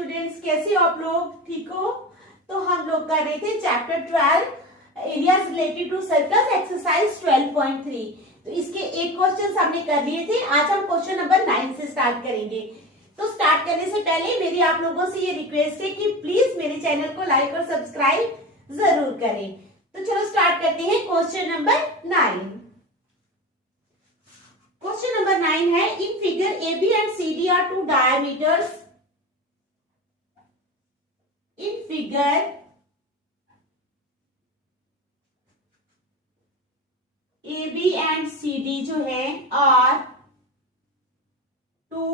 Students, कैसे हो आप लोग? ठीक हो? तो हम लोग कर रहे थे chapter 12 areas related to circles exercise 12.3। तो इसके 8 क्वेश्चंस हमने कर लिए थे। आज हम क्वेश्चन नंबर 9 से स्टार्ट करेंगे। तो स्टार्ट करने से पहले मेरी आप लोगों से ये रिक्वेस्ट है कि प्लीज मेरे चैनल को लाइक और सब्सक्राइब जरूर करें। तो चलो स्टार्ट करते हैं क्वेश्चन नंबर 9। क्वेश्चन नंबर 9 है, in figure AB and CD are two diameters. In figure AB and CD जो है आर टू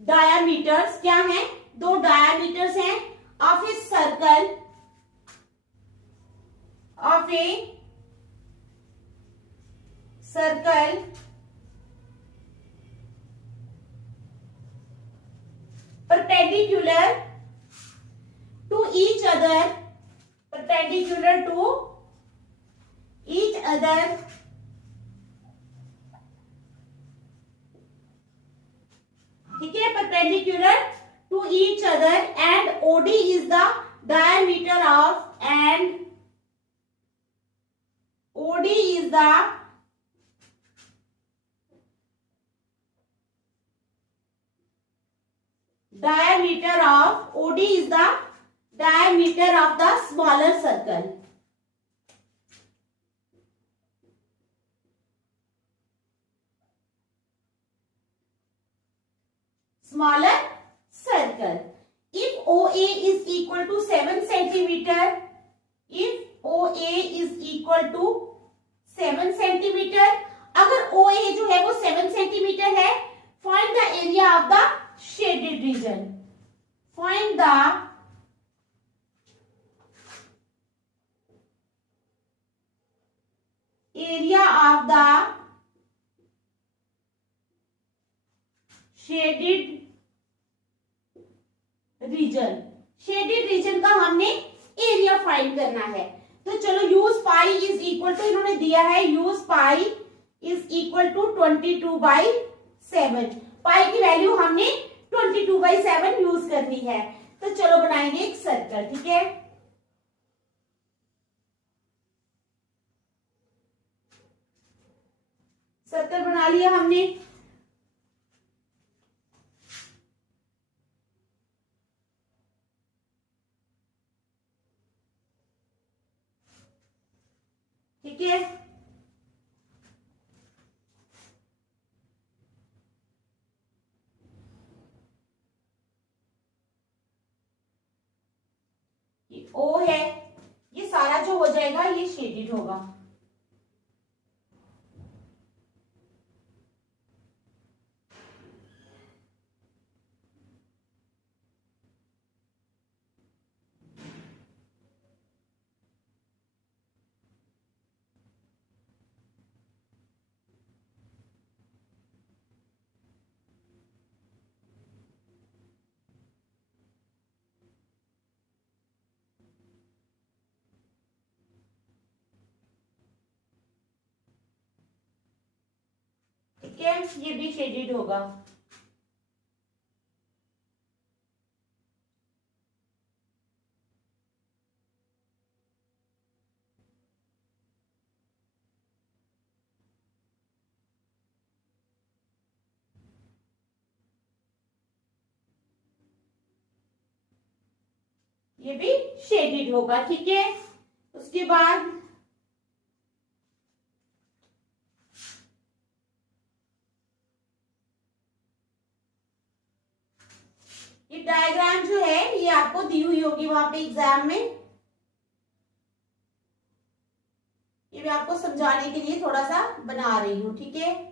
डायमीटर्स। क्या है? दो डायमीटर्स हैं of a circle perpendicular to each other, perpendicular to each other, ठीक है, perpendicular to each other and OD is the diameter of, and OD is the diameter of, OD is the diameter of the smaller circle. Smaller circle. If OA is equal to 7 centimeter, if OA is equal to 7 centimeter, अगर OA जो है वो 7 centimeter है, find the area of the shaded region. Find the area of the shaded region. Shaded region का हमने area find करना है। तो चलो use pi is equal to, इन्होंने दिया है use pi is equal to 22/7। Pi की वैल्यू हमने 22/7 यूज करनी है। तो चलो बनाएंगे एक सर्कल, ठीक है। सर्कल बना लिया हमने। ठीक है, ये O है, ये सारा जो हो जाएगा ये शेडेड होगा। ठीक है, ये भी शेडेड होगा। ये भी शेडेड होगा, ठीक है। उसके बाद ये डायग्राम जो है ये आपको दी हुई होगी वहां पे एग्जाम में। ये मैं आपको समझाने के लिए थोड़ा सा बना रही हूं, ठीक है।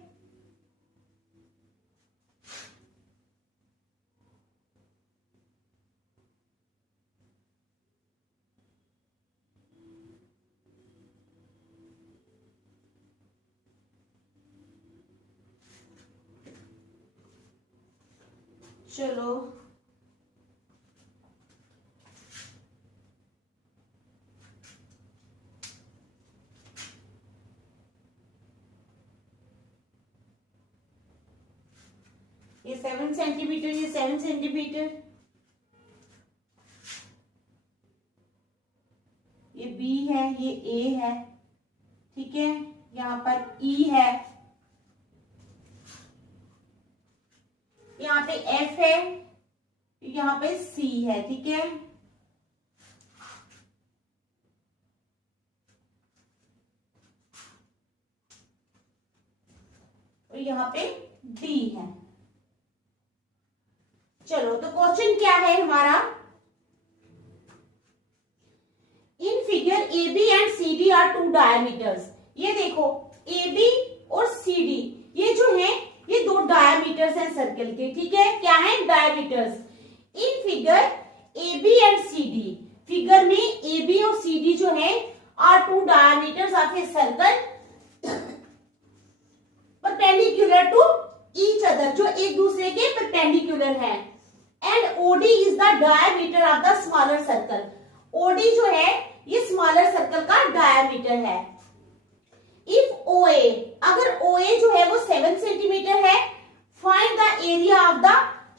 चलो ये 7 सेंटीमीटर, ये 7 सेंटीमीटर, ये बी है, ये ए है, ठीक है, यहाँ पर ई है, यहाँ पे एफ है, यहाँ पे सी है, ठीक है, और यहाँ पे डी है। चलो तो क्वेश्चन क्या है हमारा, in figure A B and C D are two diameters. ये देखो ए बी और सी डी ये जो है ये दो डायमीटर्स हैं सर्कल के, ठीक है, क्या है, diameters. In figure A B and C D, figure में ए बी और सी डी जो है are two diameters of a circle perpendicular to each other, जो एक दूसरे के परपेंडिकुलर है। And OD is the diameter of the smaller circle, OD जो है ये स्मॉलर सर्कल का डायमीटर है। इफ OA, अगर OA जो है वो 7 सेंटीमीटर है, find the area of the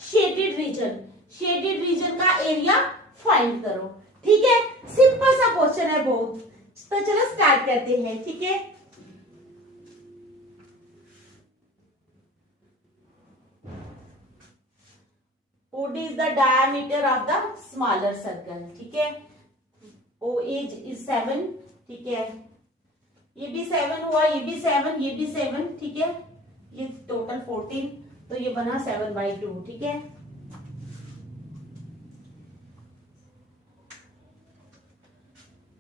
shaded region, shaded region का एरिया फाइंड करो, ठीक है। सिंपल सा क्वेश्चन है बहुत, तो चलो स्टार्ट करते हैं, ठीक है। OD is the diameter of the smaller circle, ठीक है। OA is 7, ठीक है, ये भी 7 हुआ, ये भी 7, ये भी 7, ठीक है, ये टोटल 14, तो ये बना 7/2, ठीक है।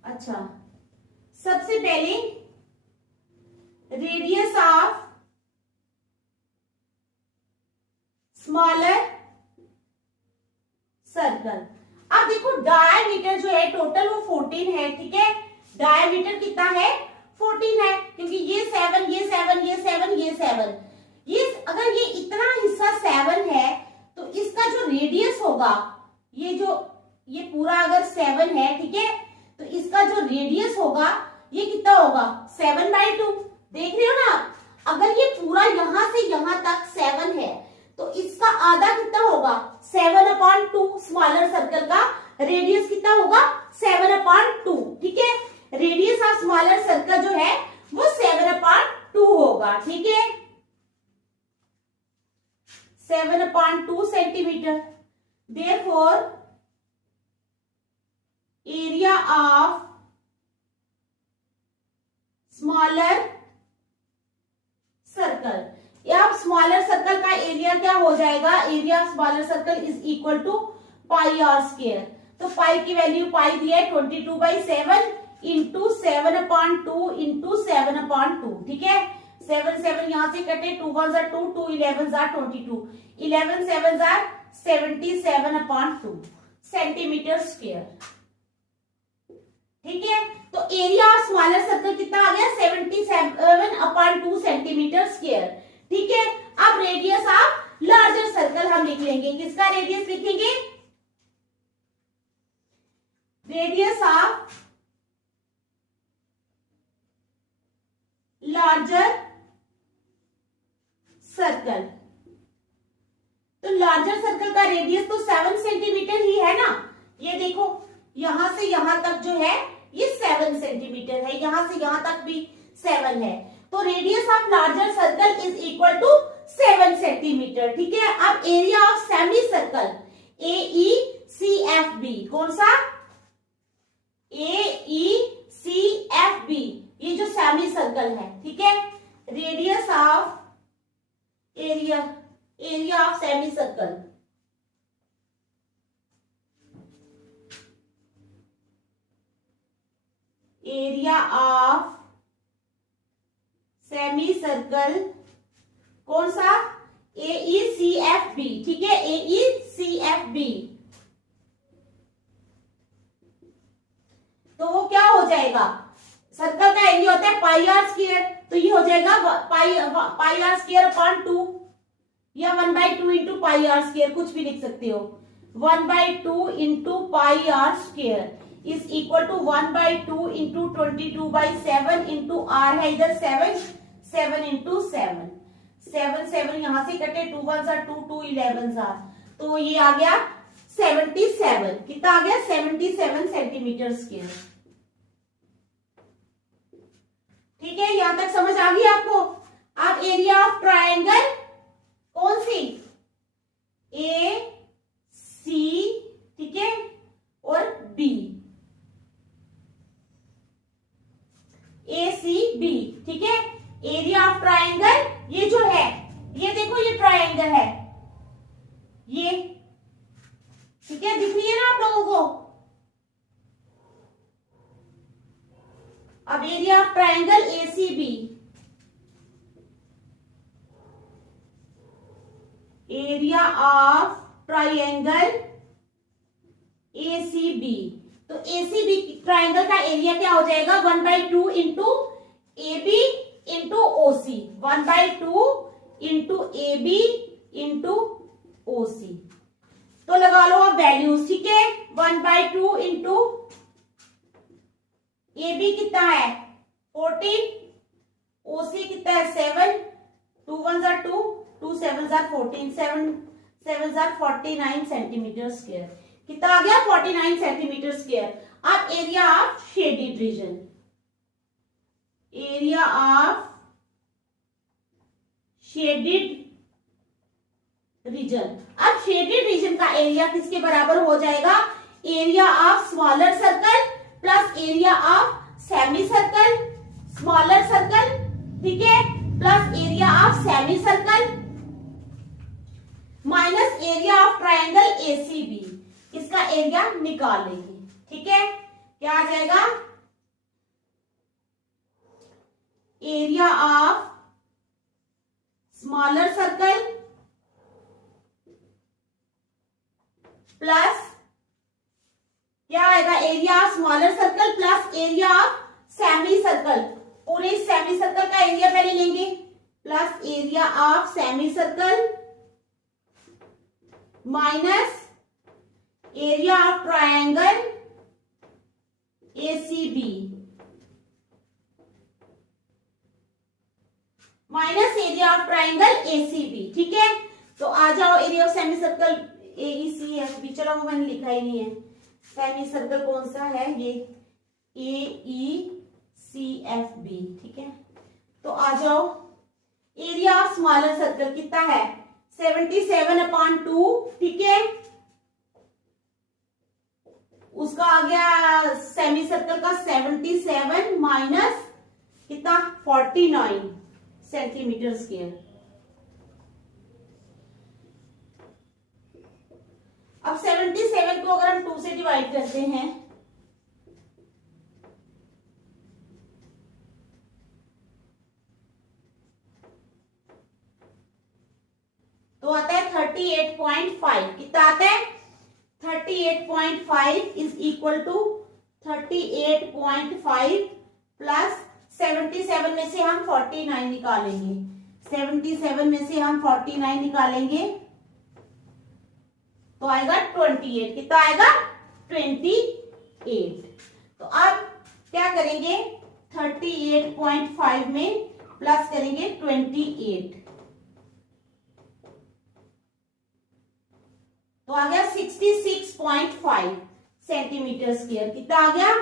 अच्छा, सबसे पहले रेडियस ऑफ स्मॉलर सर्कल। अब देखो डायमीटर जो है टोटल वो 14 है, ठीक है, डायमीटर कितना है, 14 है, क्योंकि ये 7, ये 7, ये 7, ये 7, ये अगर ये इतना हिस्सा 7 है तो इसका जो रेडियस होगा, ये पूरा अगर 7 है, ठीक है, तो इसका जो रेडियस होगा ये कितना होगा, 7/2। देख रहे हो ना, अगर ये पूरा यहां से यहां तक 7 है तो इसका आधा कितना होगा, 7/2। स्मॉलर सर्कल का रेडियस कितना होगा, 7/2, ठीक है। रेडियस ऑफ स्मॉलर सर्कल जो है वो 7/2 होगा, ठीक है, 7/2 centimetre. Therefore area of smaller circle, अब स्मॉलर सर्कल का एरिया क्या हो जाएगा, area of smaller circle is equal to pi r square. तो पाई की वैल्यू पाई दिया है 22/7 इंटू 7/2 इंटू 7/2, ठीक है। 7 यहां से कटे, 2 1 jar 2, 2 11 jar 22, 11 7 jar 77/2 centimetre square, ठीक है। तो एरिया ऑफ स्मॉलर सर्कल कितना आ गया, 77/2 सेंटीमीटर स्क्वायर, ठीक है। अब रेडियस ऑफ लार्जर सर्कल हम लिख लेंगे, किसका रेडियस लिखेंगे, रेडियस ऑफ लार्जर सर्कल। तो लार्जर सर्कल का रेडियस तो 7 सेंटीमीटर ही है ना, ये देखो यहां से यहां तक जो है ये 7 सेंटीमीटर है, यहां से यहां तक भी 7 है, तो radius of larger circle is equal to 7 centimetre, ठीक है। अब area of semi circle AECFB, कौन सा, AECFB, ये जो सेमी सर्कल है, ठीक है। Radius of area of semi circle, area of semi circle कौन सा, AECFB, ठीक है, AECFB। तो वो क्या हो जाएगा, सर्कल का एरिया होता है पाई आर स्क्वायर, तो ये हो जाएगा पाई आर स्क्वायर अपॉन 2 या 1/2 इंटू पाई आर स्क्वायर, कुछ भी लिख सकते हो। 1/2 into pi r square is equal to 1/2 into 22/7 into r है इधर 7 इंटू 7, 7 7 यहां से कटे, 2 1 जार 2 2 11 जार, तो ये आ गया 77। कितना आ गया? 77 सेंटीमीटर स्क्वायर। ठीक है, यहां तक समझ आ गई आपको? अब एरिया ऑफ ट्रायंगल कौन सी? ए सी, ठीक है, और बी, ए सी बी, ठीक है। एरिया ऑफ ट्रायंगल ये जो है, ये देखो ये ट्रायंगल है ये, ठीक है, दिख रही है ना आप लोगों को? अब area of triangle A C B, area of triangle A C B, तो ए सी बी ट्राइंगल का एरिया क्या हो जाएगा? 1/2 into A B into O C, 1/2 into A B into O C. तो लगा लो अब वैल्यूज, ठीक है। 1/2 इंटू ए बी कितना है? 14, ओ सी कितना है? 7, 2 1 jar 2, 2 7 jar 14, 7 7 jar 49 centimetre square. कितना आ गया? 49 सेंटीमीटर स्क्वायर। अब area of shaded reason, area of shaded reason. अब शेडेड रीजन का एरिया किसके बराबर हो जाएगा? Area of smaller circle plus area of semi circle, smaller circle, ठीक है, plus area of semi circle minus area of triangle ACB. इसका area निकाल लेंगे, ठीक है। क्या आ जाएगा? Area of smaller circle plus क्या आएगा? Area of smaller circle plus area of semi circle. पूरे सेमी सर्कल का एरिया पहले लेंगे, plus area of semi circle minus area of triangle ACB minus area of triangle ACB, ठीक है। तो आ जाओ area of semi circle AECFB, चलो वो मैंने लिखा ही नहीं है। सेमी सर्कल कौन सा है? ये AECFB, ठीक है। तो आ जाओ एरिया ऑफ स्मॉलर सर्कल कितना है? 77/2, ठीक है। उसका आ गया सेमी सर्कल का 77 माइनस कितना? 49 सेंटीमीटर स्क्वायर। अब 77 को अगर हम 2 से डिवाइड करते हैं तो आता है 38.5। कितना आता है? 38.5 इज इक्वल टू 38.5 प्लस 77 में से हम 49 निकालेंगे, 77 में से हम 49 निकालेंगे तो आएगा 28। कितना आएगा? 28। तो अब क्या करेंगे? 38.5 में प्लस करेंगे 28, तो आ गया 66.5 सेंटीमीटर स्क्वायर। कितना आ गया?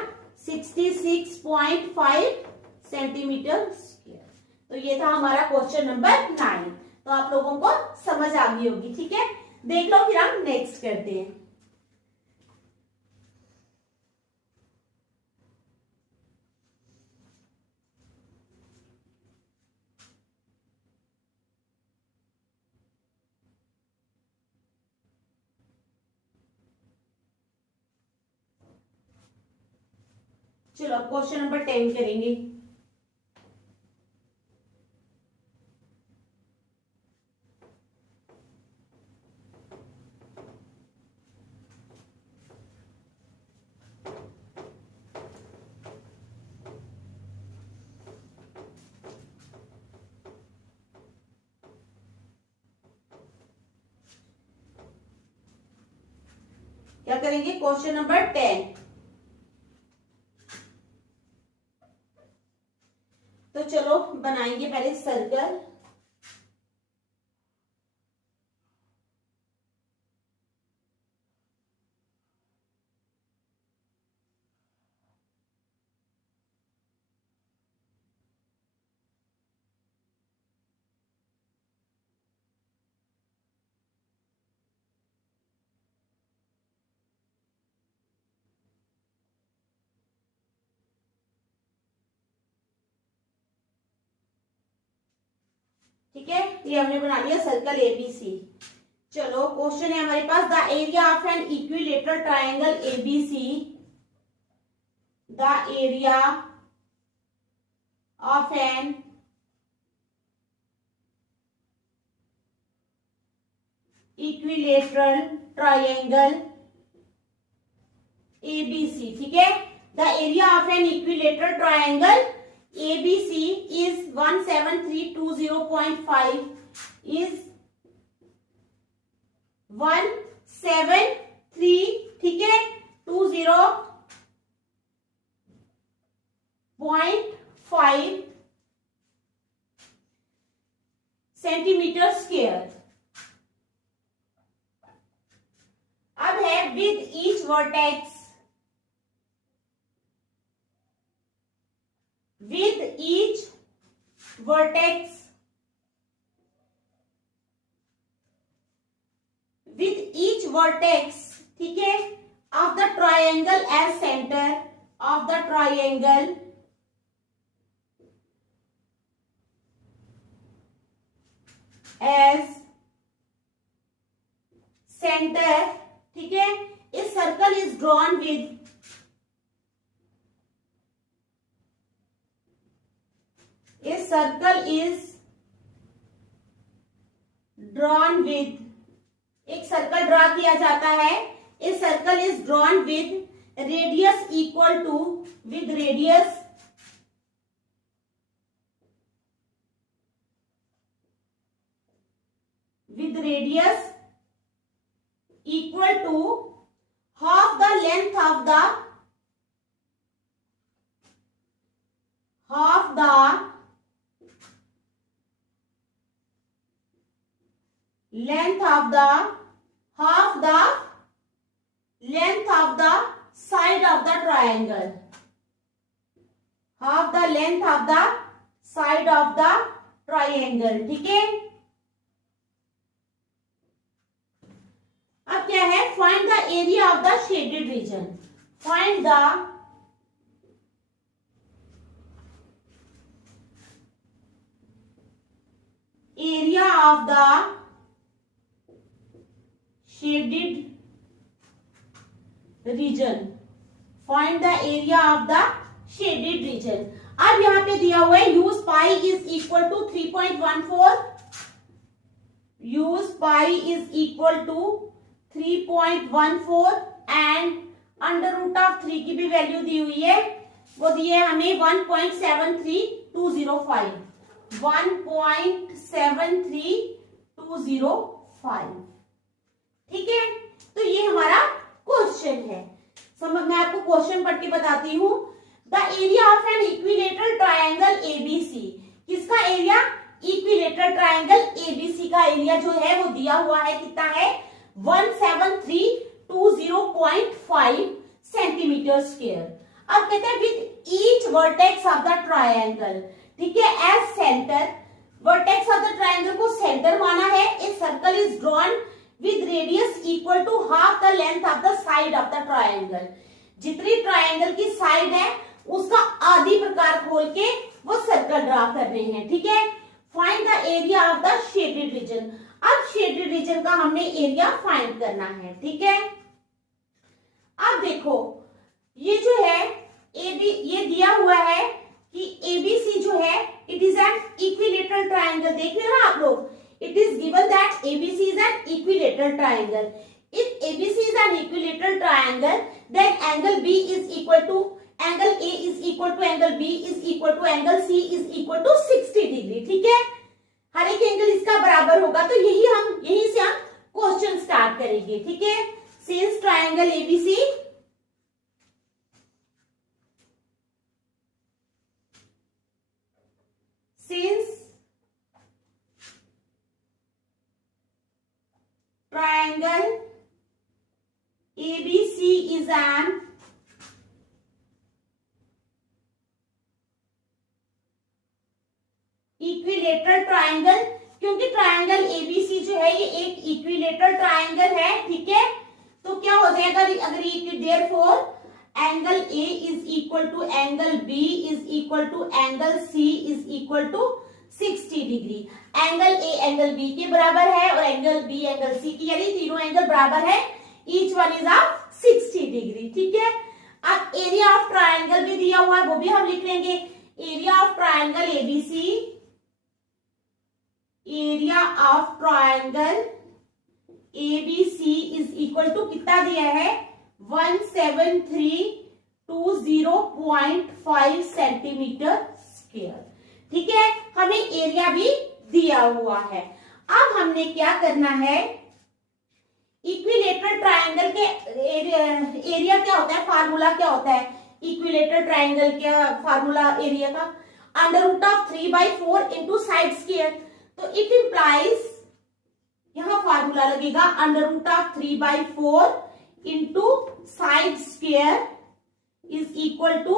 66.5 सेंटीमीटर स्क्वायर। तो ये था हमारा क्वेश्चन नंबर 9। तो आप लोगों को समझ आ गई होगी, ठीक है। देख लो, फिर हम नेक्स्ट करते हैं। चलो क्वेश्चन नंबर 10 करेंगे। क्या करेंगे? Question number 10। तो चलो बनाएंगे पहले सर्कल। ठीक है, ये हमने बना लिया सर्कल एबीसी। चलो क्वेश्चन है हमारे पास, the area of an equilateral triangle ABC, the area of an equilateral triangle ABC, ठीक है, the area of an equilateral triangle ABC is 17320.5 is 173, ठीक है, 20.5 सेंटीमीटर स्क्वायर। अब है with each vertex, with each vertex ठीक है of the triangle as center of the triangle as center, ठीक है, a circle is drawn with a circle is drawn with, एक circle draw किया जाता है, a circle is drawn with radius equal to, with radius equal to half the length of the length of the side of the triangle, half the length of the side of the triangle, ठीक है। अब क्या है, find the area of the shaded region, find the area of the shaded region, find the area of the shaded region। अब यहां पे दिया हुआ है use pi is equal to 3.14, use pi is equal to 3.14 and under root of 3 की भी value दी हुई है, वो दी है हमें 1.73205, 1.73205, ठीक है। तो ये हमारा क्वेश्चन है। मैं आपको क्वेश्चन पट्टी बताती हूँ। The area of an equilateral triangle ABC, किसका एरिया, इक्विलेटरल ट्रायंगल एबीसी का एरिया जो है वो दिया हुआ है, कितना है 17320.5 सेंटीमीटर स्क्वायर। अब कहते हैं with each vertex of the triangle, ठीक है, as centre, vertex of the triangle को सेंटर माना है, a circle is drawn with radius equal to half the length of the side of the triangle, जितनी triangle की side है उसका आधी प्रकार खोल के वो सर्कल ड्रा कर रहे हैं, ठीक है। Find the area of the shaded region, अब शेडेड रीजन का हमने एरिया फाइंड करना है, ठीक है। अब देखो ये जो है ये दिया हुआ है कि एबीसी जो है it is an equilateral triangle, देख रहे हो ना आप लोग, it is given that ABC is an equilateral triangle. If ABC is an equilateral triangle, then angle B is equal to angle A is equal to angle B is equal to angle C is equal to 60 degree, ठीक है। हर एक angle इसका बराबर होगा, तो यही से हम क्वेश्चन स्टार्ट करेंगे, ठीक है। Since triangle ABC triangle ABC is an equilateral triangle, क्योंकि ट्रायंगल ABC जो है ये एक इक्विलेटरल ट्रायंगल है, ठीक है। तो क्या हो जाएगा, अगर therefore angle A is equal to angle B is equal to angle C is equal to 60 degree. Angle A angle B के बराबर है और एंगल बी एंगल सी की, यानी तीनों एंगल बराबर है। Each one is of 60 degree. ठीक है, अब एरिया ऑफ ट्रायंगल भी दिया हुआ है, वो भी हम लिख लेंगे। Area of triangle ABC, area of triangle ABC is equal to कितना दिया है, 17320.5 सेंटीमीटर स्क्वायर। ठीक है, हमें एरिया भी दिया हुआ है। अब हमने क्या करना है, इक्विलेटरल ट्रायंगल के एरिया क्या होता है, फार्मूला क्या होता है इक्विलेटरल ट्रायंगल का फार्मूला एरिया का, √3/4 इंटू साइड स्क्वायर। तो इट इंप्लाइज, यहां फार्मूला लगेगा √3/4 into side square is equal to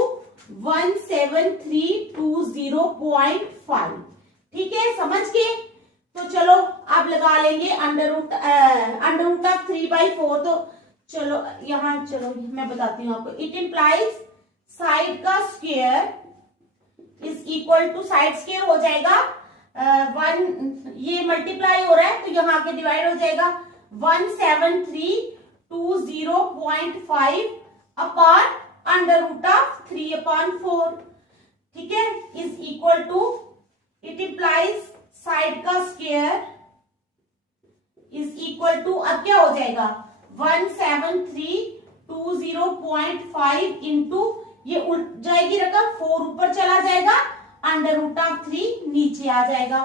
17320.5। ठीक है, समझ के? तो चलो आप लगा लेंगे √3/4। तो चलो यहां, चलो मैं बताती हूँ आपको। इट इंप्लाइज साइड का square is equal to, side square हो जाएगा 1, ये मल्टीप्लाई हो रहा है तो यहाँ के डिवाइड हो जाएगा 17320.5 अपॉन √3/4। ठीक है, is equal to, it implies side का स्क्वायर इज इक्वल टू, अब क्या हो जाएगा 17320.5 इंटू, ये उल्ट जाएगी रकम, 4 ऊपर चला जाएगा, √3 नीचे आ जाएगा।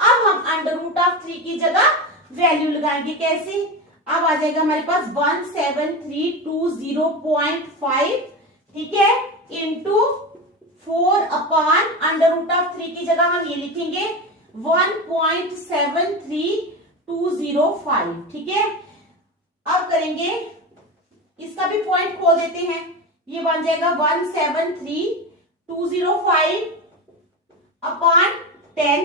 अब हम √3 की जगह वैल्यू लगाएंगे, कैसे? अब आ जाएगा हमारे पास 17320.5, ठीक है, इंटू 4 अपॉन √3 की जगह हम ये लिखेंगे 1.73205। ठीक है, अब करेंगे, इसका भी पॉइंट खोल देते हैं, ये बन जाएगा 1732005 अपॉन 10।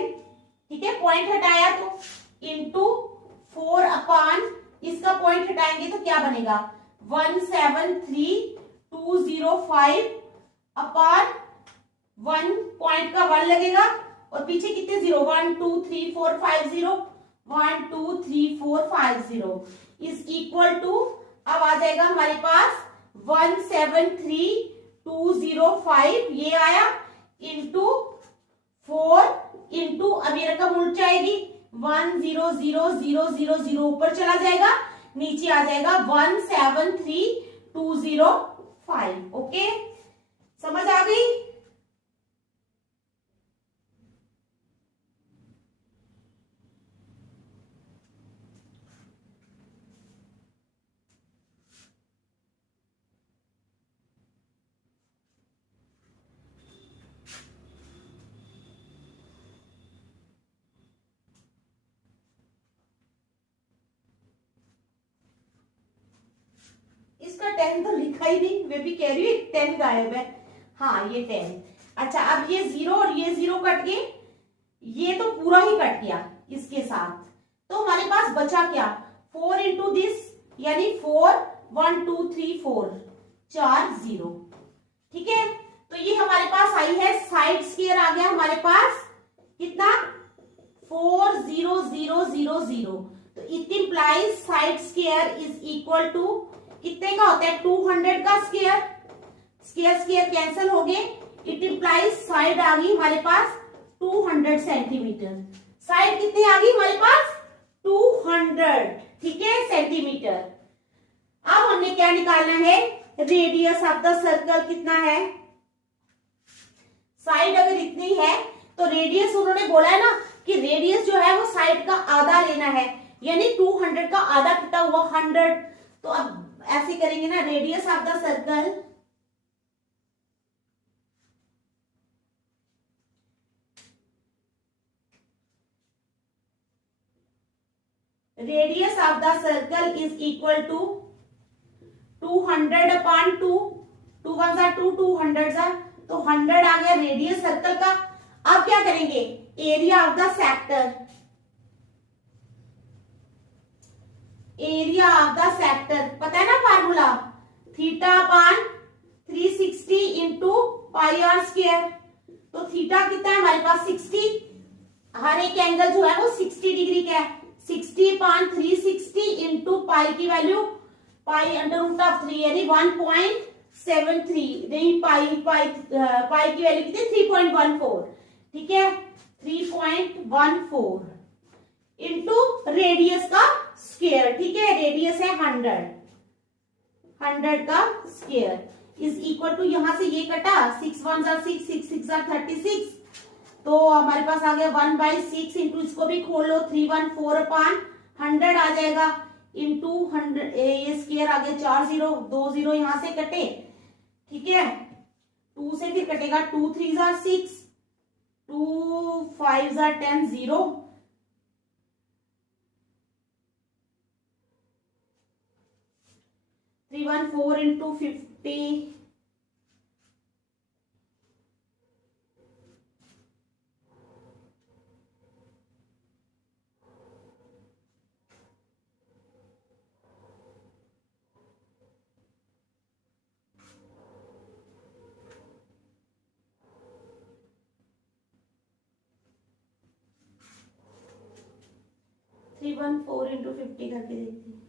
ठीक है, पॉइंट हटाया तो इंटू 4 अपॉन, इसका पॉइंट हटाएंगे तो क्या बनेगा 1732005 अपॉन 1, पॉइंट का 1 लगेगा और पीछे कितने 0, 1 2 3 4 5 0, 1 2 3 4 5 0 इज इक्वल टू, अब आ जाएगा हमारे पास 1732005 ये आया, इंटू 4 इंटू, अब ये रकम उल्ट जाएगी, 1000000 ऊपर चला जाएगा, नीचे आ जाएगा 1732005। ओके, समझ आ गई? इसका 10 तो लिखा ही नहीं, मैं भी कह रही हूँ 10 गायब है। हाँ, ये 10। अच्छा, अब ये 0 और ये 0 कट गए, ये तो पूरा ही कट गया इसके साथ, तो हमारे पास बचा क्या, 4 इंटू दिस, यानी 4 1 2 3 4 4 0। ठीक है, तो ये हमारे पास आई है, साइड स्क्वायर आ गया हमारे पास कितना, 40000। तो it implies side square is equal to, कितने का होता है 200 का स्क्वायर, स्क्वायर कैंसिल हो गए, इट इंप्लाइज साइड आ गई हमारे पास 200 सेंटीमीटर। साइड कितनी आ गई हमारे पास 200, ठीक है, सेंटीमीटर। अब हमने क्या निकालना है, रेडियस ऑफ द सर्कल कितना है। साइड अगर इतनी है तो रेडियस, उन्होंने बोला है ना कि रेडियस जो है वो साइड का आधा लेना है, यानी 200 का आधा कितना हुआ 100। तो अब ऐसे करेंगे ना, radius of the circle, radius of the circle is equal to 200 upon 2, 2 1 जा 2, 200 जा, तो 100 आ गया रेडियस सर्कल का। अब क्या करेंगे, area of the sector, area of the sector पता है ना formula, theta upon 360 into pi r square. तो थीटा कितना है हमारे पास 60, हर एक एंगल जो है वो 60 डिग्री का है। 60/360 इंटू पाई की value pi under root of 3 यानी 1.73 नहीं पाई की वैल्यू कितनी 3.14 ठीक है 3.14 इंटू रेडियस का स्क्वायर ठीक है रेडियस है 100 का स्क्वायर इज इक्वल टू यहां से ये कटा 6 1 6 6 6 36 तो हमारे पास आ गया 1/6 इंटू इसको भी खोल लो 314/100 आ जाएगा इंटू 100 ये स्क्वायर आ गया 4 0 2 0 यहां से कटे ठीक है 2 से फिर कटेगा 2 3 6 2 5 10 0 314 इंटू 50 314 इंटू 50 करके देखते हैं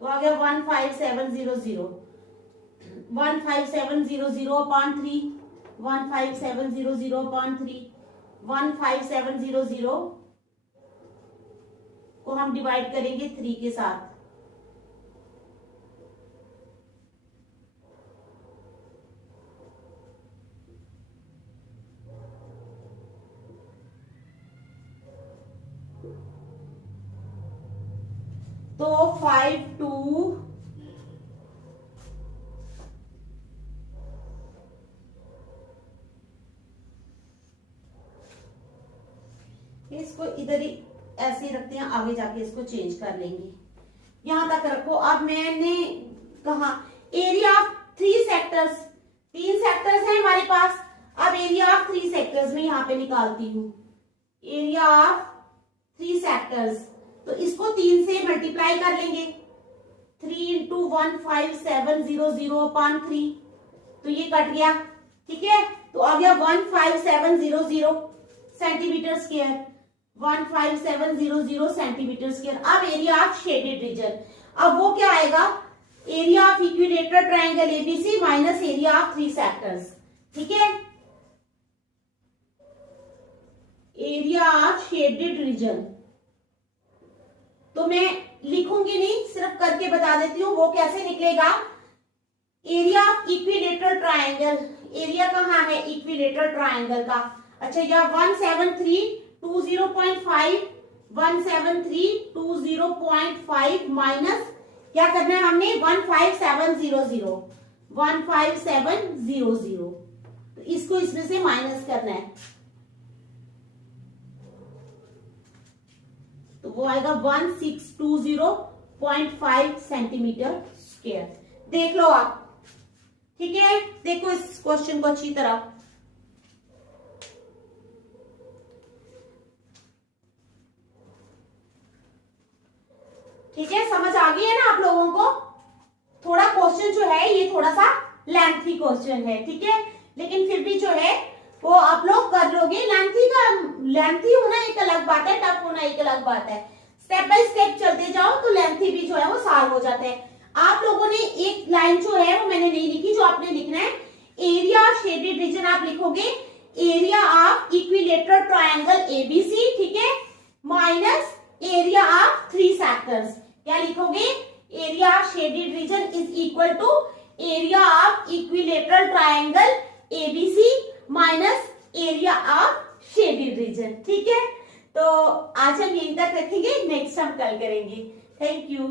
तो आ गया 15700 15700/3 15700/3 15700 को हम डिवाइड करेंगे 3 के साथ तो 5 2 इसको इधर ही ऐसे ही रखते हैं आगे जाके इसको चेंज कर लेंगे यहां तक रखो अब मैंने कहा एरिया ऑफ 3 सेक्टर्स 3 सेक्टर्स है हमारे पास अब एरिया ऑफ 3 सेक्टर्स में यहां पे निकालती हूं एरिया ऑफ 3 सेक्टर्स तो इसको 3 से मल्टीप्लाई कर लेंगे 3 इंटू 15700/3 तो ये कट गया ठीक है तो आ गया 15700 सेंटीमीटर स्क्वायर 15700 सेंटीमीटर स्क्वायर अब एरिया ऑफ शेडेड रीजन अब वो क्या आएगा area of equilateral triangle ABC minus area of 3 sectors ठीक है एरिया ऑफ शेडेड रीजन तो मैं लिखूंगी नहीं सिर्फ करके बता देती हूँ वो कैसे निकलेगा area of equilateral triangle area कहाँ है इक्विलेटरल ट्रायंगल का अच्छा या 17320.5 17320.5 माइनस क्या करना है हमने 15700 तो इसको इसमें से माइनस करना है तो वो आएगा 1620.5 सेंटीमीटर स्क्वायर देख लो आप ठीक है देखो इस क्वेश्चन को अच्छी तरह ठीक है समझ आ गई है ना आप लोगों को थोड़ा क्वेश्चन जो है ये थोड़ा सा लेंथी क्वेश्चन है ठीक है लेकिन फिर भी जो है वो आप लोग कर लोगे लेंथी होना एक अलग बात है टफ होना एक अलग बात है स्टेप बाय स्टेप चलते जाओ तो लेंथी भी जो है वो सॉल्व हो जाता है आप लोगों ने एक लाइन जो है वो मैंने नहीं लिखी जो आपने लिखना है एरिया ऑफ शेडेड रीजन आप लिखोगे area of equilateral triangle ABC ठीक है माइनस एरिया ऑफ 3 सेक्टर्स क्या लिखोगे area of shaded region is equal to area of equilateral triangle ABC minus area of shaded region ठीक है तो आज हम यहीं तक रखेंगे नेक्स्ट हम कल करेंगे थैंक यू